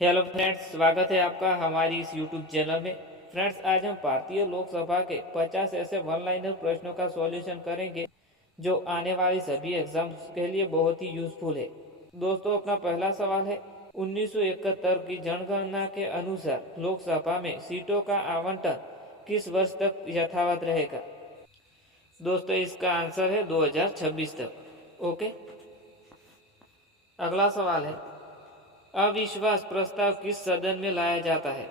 Hello friends, स्वागत है आपका हमारी इस यूट्यूब चैनल में। फ्रेंड्स, आज हम भारतीय लोकसभा के 50 ऐसे वन लाइनर प्रश्नों का सॉल्यूशन करेंगे जो आने वाली सभी एग्जाम्स के लिए बहुत ही यूजफुल है। दोस्तों, अपना पहला सवाल है, 1971 की जनगणना के अनुसार लोकसभा में सीटों का आवंटन किस वर्ष तक यथावत रहेगा? दोस्तों, इसका आंसर है 2026 तक। ओके। अगला सवाल है, अविश्वास प्रस्ताव किस सदन में लाया जाता है?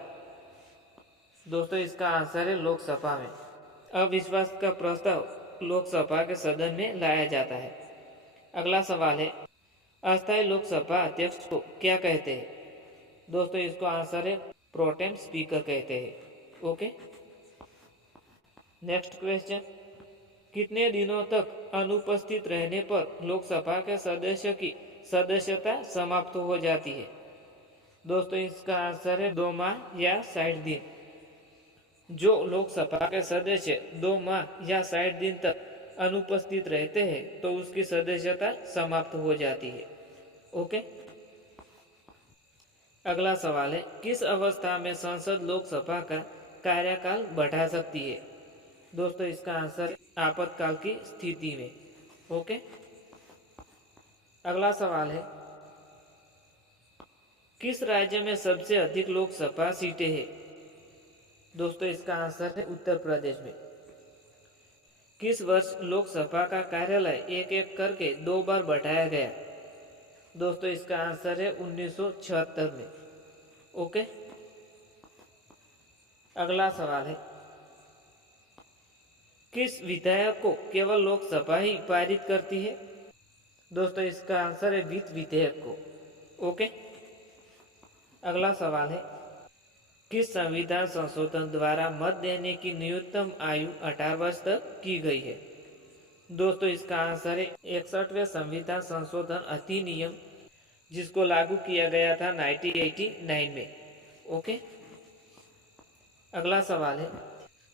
दोस्तों, इसका आंसर है लोकसभा में। अविश्वास का प्रस्ताव लोकसभा के सदन में लाया जाता है। अगला सवाल है, अस्थायी लोकसभा अध्यक्ष को क्या कहते हैं? दोस्तों, इसका आंसर है प्रोटेम स्पीकर कहते हैं। ओके। नेक्स्ट क्वेश्चन, कितने दिनों तक अनुपस्थित रहने पर लोकसभा के सदस्य की सदस्यता समाप्त हो जाती है? दोस्तों, इसका आंसर है 2 माह या 60 दिन। जो लोकसभा के सदस्य 2 माह या 60 दिन तक अनुपस्थित रहते हैं तो उसकी सदस्यता समाप्त हो जाती है। ओके। अगला सवाल है, किस अवस्था में संसद लोकसभा का कार्यकाल बढ़ा सकती है? दोस्तों, इसका आंसर है आपातकाल की स्थिति में। ओके। अगला सवाल है, किस राज्य में सबसे अधिक लोकसभा सीटें हैं? दोस्तों, इसका आंसर है उत्तर प्रदेश में। किस वर्ष लोकसभा का कार्यालय एक एक करके 2 बार बढ़ाया गया? दोस्तों, इसका आंसर है 1976 में। ओके। अगला सवाल है, किस विधेयक को केवल लोकसभा ही पारित करती है? दोस्तों, इसका आंसर है वित्त विधेयक को। ओके। अगला सवाल है, किस संविधान संशोधन द्वारा मत देने की न्यूनतम आयु 18 वर्ष तक की गई है? दोस्तों, इसका आंसर है 61वें संविधान संशोधन अधिनियम, जिसको लागू किया गया था 1989 में। ओके। अगला सवाल है,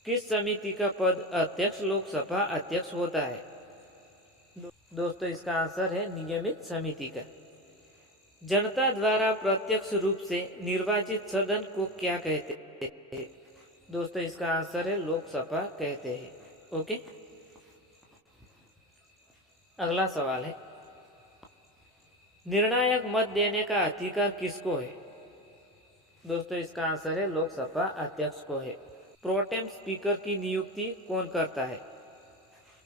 किस समिति का पद अध्यक्ष लोकसभा अध्यक्ष होता है? दोस्तों, इसका आंसर है नियमित समिति का। जनता द्वारा प्रत्यक्ष रूप से निर्वाचित सदन को क्या कहते हैं? दोस्तों, इसका आंसर है लोकसभा कहते हैं। ओके। अगला सवाल है, निर्णायक मत देने का अधिकार किसको है? दोस्तों, इसका आंसर है लोकसभा अध्यक्ष को है। प्रोटेम स्पीकर की नियुक्ति कौन करता है?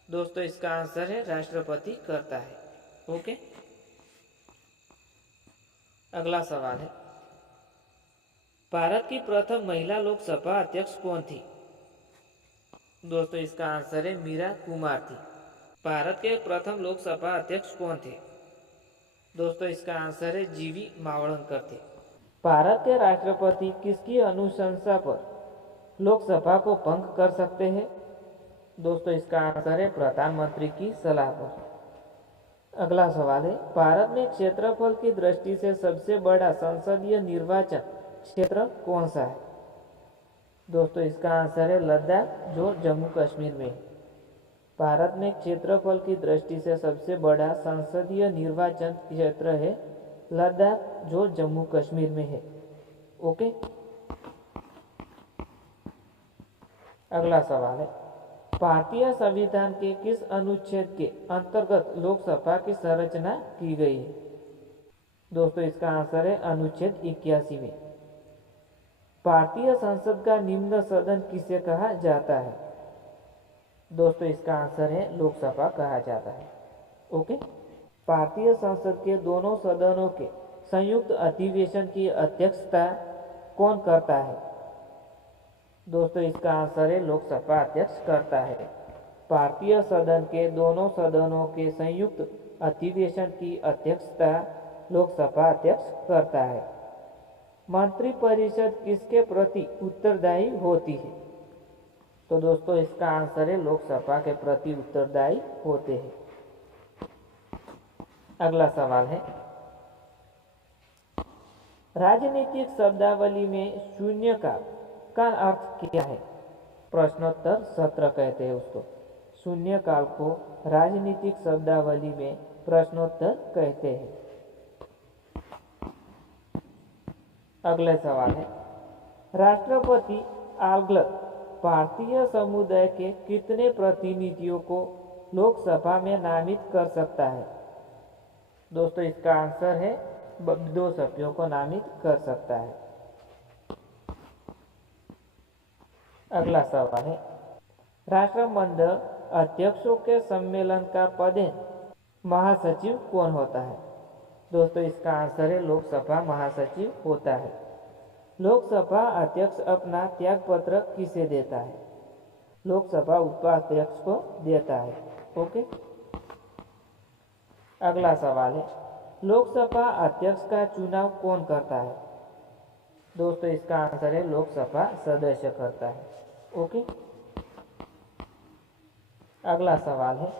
दोस्तों, इसका आंसर है राष्ट्रपति करता है। ओके। अगला सवाल है, भारत की प्रथम महिला लोकसभा अध्यक्ष कौन थी? दोस्तों, इसका आंसर है मीरा कुमार थी। भारत के प्रथम लोकसभा अध्यक्ष कौन थे? दोस्तों, इसका आंसर है जीवी मावड़ंकर थे। भारत के राष्ट्रपति किसकी अनुशंसा पर लोकसभा को भंग कर सकते हैं? दोस्तों, इसका आंसर है प्रधानमंत्री की सलाह पर। अगला सवाल है, भारत में क्षेत्रफल की दृष्टि से सबसे बड़ा संसदीय निर्वाचन क्षेत्र कौन सा है? दोस्तों, इसका आंसर है लद्दाख, जो जम्मू कश्मीर में है। भारत में क्षेत्रफल की दृष्टि से सबसे बड़ा संसदीय निर्वाचन क्षेत्र है लद्दाख, जो जम्मू कश्मीर में है। ओके। अगला सवाल है, भारतीय संविधान के किस अनुच्छेद के अंतर्गत लोकसभा की संरचना की गई है? दोस्तों, इसका आंसर है अनुच्छेद 81 में। भारतीय संसद का निम्न सदन किसे कहा जाता है? दोस्तों, इसका आंसर है लोकसभा कहा जाता है। ओके। भारतीय संसद के दोनों सदनों के संयुक्त अधिवेशन की अध्यक्षता कौन करता है? दोस्तों, इसका आंसर है लोकसभा अध्यक्ष करता है। भारतीय सदन के दोनों सदनों के संयुक्त अधिवेशन की अध्यक्षता लोकसभा अध्यक्ष करता है। मंत्रिपरिषद किसके प्रति उत्तरदायी होती है? तो दोस्तों, इसका आंसर है लोकसभा के प्रति उत्तरदायी होते हैं। अगला सवाल है, राजनीतिक शब्दावली में शून्यकाल का अर्थ क्या है? प्रश्नोत्तर सत्र कहते हैं उसको। शून्यकाल को राजनीतिक शब्दावली में प्रश्नोत्तर कहते हैं। अगले सवाल है, राष्ट्रपति आगलत भारतीय समुदाय के कितने प्रतिनिधियों को लोकसभा में नामित कर सकता है? दोस्तों इसका आंसर है 2 सभ्यों को नामित कर सकता है। अगला सवाल है, राष्ट्रमंडल अध्यक्षों के सम्मेलन का पदेन महासचिव कौन होता है? दोस्तों इसका आंसर है लोकसभा महासचिव होता है। लोकसभा अध्यक्ष अपना त्यागपत्र किसे देता है? लोकसभा उपाध्यक्ष को देता है। ओके। अगला सवाल है, लोकसभा अध्यक्ष का चुनाव कौन करता है? दोस्तों इसका आंसर है लोकसभा सदस्य करता है। ओके। अगला सवाल है,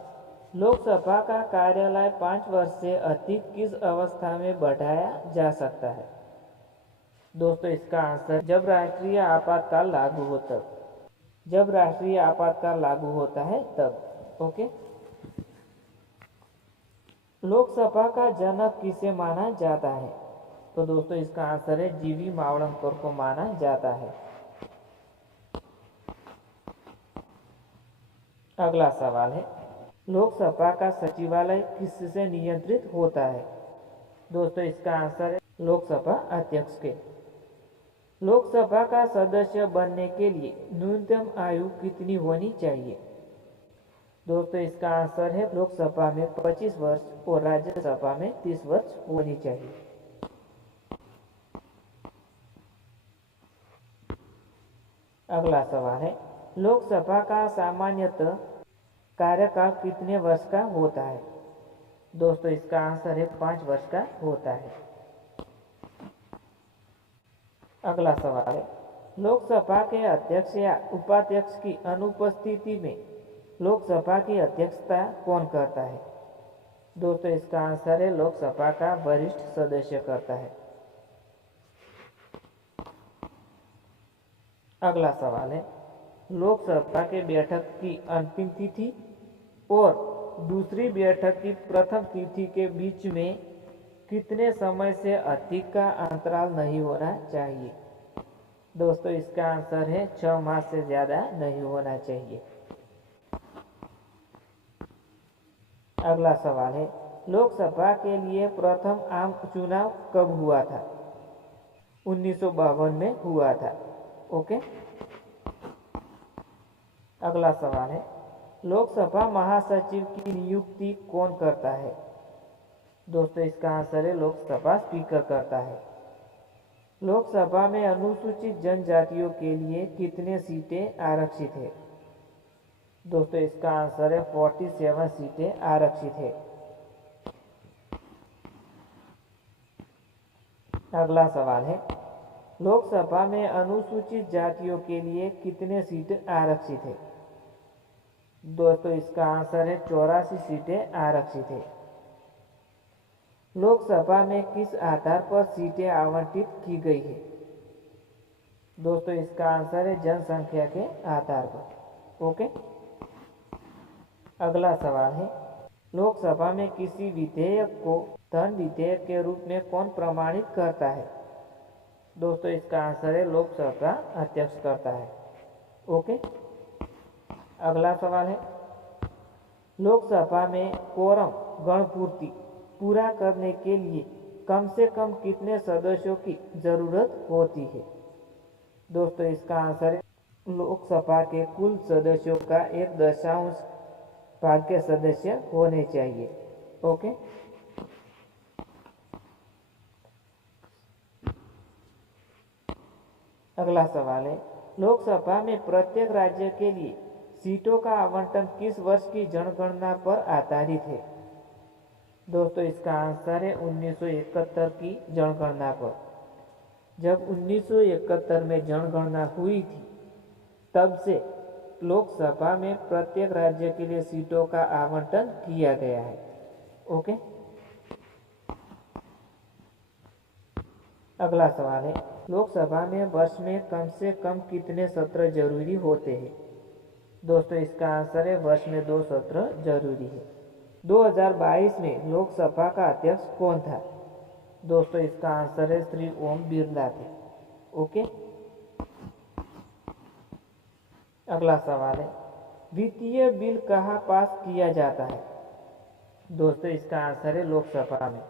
लोकसभा का कार्यालय 5 वर्ष से अधिक किस अवस्था में बढ़ाया जा सकता है? दोस्तों इसका आंसर जब राष्ट्रीय आपातकाल लागू हो तब। जब राष्ट्रीय आपातकाल लागू होता है तब। ओके। लोकसभा का जनक किसे माना जाता है? तो दोस्तों इसका आंसर है जीवी मावड़ंकर को माना जाता है। अगला सवाल है, लोकसभा का सचिवालय किससे नियंत्रित होता है? दोस्तों इसका आंसर है लोकसभा अध्यक्ष के। लोकसभा का सदस्य बनने के लिए न्यूनतम आयु कितनी होनी चाहिए? दोस्तों इसका आंसर है लोकसभा में 25 वर्ष और राज्यसभा में 30 वर्ष होनी चाहिए। अगला सवाल है, लोकसभा का सामान्यतः कार्यकाल कितने वर्ष का होता है? दोस्तों इसका आंसर है 5 वर्ष का होता है। अगला सवाल है, लोकसभा के अध्यक्ष या उपाध्यक्ष की अनुपस्थिति में लोकसभा की अध्यक्षता कौन करता है? दोस्तों इसका आंसर है लोकसभा का वरिष्ठ सदस्य करता है। अगला सवाल है, लोकसभा के बैठक की अंतिम तिथि और दूसरी बैठक की प्रथम तिथि के बीच में कितने समय से अधिक का अंतराल नहीं होना चाहिए? दोस्तों इसका आंसर है 6 माह से ज़्यादा नहीं होना चाहिए। अगला सवाल है, लोकसभा के लिए प्रथम आम चुनाव कब हुआ था? 1952 में हुआ था। ओके। अगला सवाल है, लोकसभा महासचिव की नियुक्ति कौन करता है? दोस्तों इसका आंसर है लोकसभा स्पीकर करता है। लोकसभा में अनुसूचित जनजातियों के लिए कितने सीटें आरक्षित है? दोस्तों इसका आंसर है 47 सीटें आरक्षित है। अगला सवाल है, लोकसभा में अनुसूचित जातियों के लिए कितने सीट आरक्षित है? दोस्तों इसका आंसर है 84 सीटें आरक्षित है। लोकसभा में किस आधार पर सीटें आवंटित की गई है? दोस्तों इसका आंसर है जनसंख्या के आधार पर। ओके। अगला सवाल है, लोकसभा में किसी विधेयक को धन विधेयक के रूप में कौन प्रमाणित करता है? दोस्तों इसका आंसर है लोकसभा अध्यक्ष करता है। ओके। अगला सवाल है, लोकसभा में कोरम गणपूर्ति पूरा करने के लिए कम से कम कितने सदस्यों की जरूरत होती है? दोस्तों इसका आंसर है लोकसभा के कुल सदस्यों का 1/2 भाग के सदस्य होने चाहिए। ओके। अगला सवाल है, लोकसभा में प्रत्येक राज्य के लिए सीटों का आवंटन किस वर्ष की जनगणना पर आधारित है? दोस्तों इसका आंसर है 1971 की जनगणना पर। जब 1971 में जनगणना हुई थी तब से लोकसभा में प्रत्येक राज्य के लिए सीटों का आवंटन किया गया है। ओके। अगला सवाल है, लोकसभा में वर्ष में कम से कम कितने सत्र जरूरी होते हैं? दोस्तों इसका आंसर है वर्ष में 2 सत्र जरूरी है। 2022 में लोकसभा का अध्यक्ष कौन था? दोस्तों इसका आंसर है श्री ओम बिरला थे। ओके। अगला सवाल है, वित्तीय बिल कहाँ पास किया जाता है? दोस्तों इसका आंसर है लोकसभा में।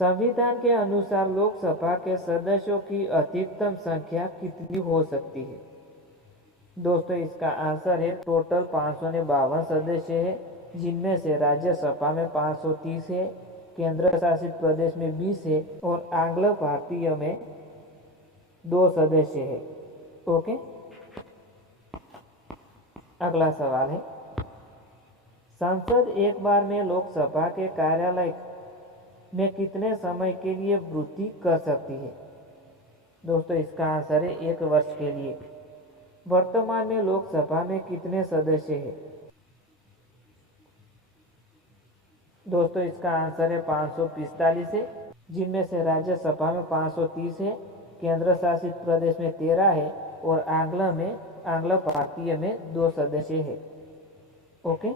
संविधान के अनुसार लोकसभा के सदस्यों की अधिकतम संख्या कितनी हो सकती है? दोस्तों इसका आंसर है टोटल 552 सदस्य है, जिनमें से राज्यसभा में 530 है, केंद्र शासित प्रदेश में 20 है और आंग्ल भारतीय में 2 सदस्य है। ओके। अगला सवाल है, संसद एक बार में लोकसभा के कार्यालय में कितने समय के लिए वृद्धि कर सकती है? दोस्तों इसका आंसर है 1 वर्ष के लिए। वर्तमान में लोकसभा में कितने सदस्य हैं? दोस्तों इसका आंसर है 545 है, जिनमें से राज्यसभा में 530 है, केंद्र शासित प्रदेश में 13 है और आंग्ल भारतीय में 2 सदस्य है। ओके।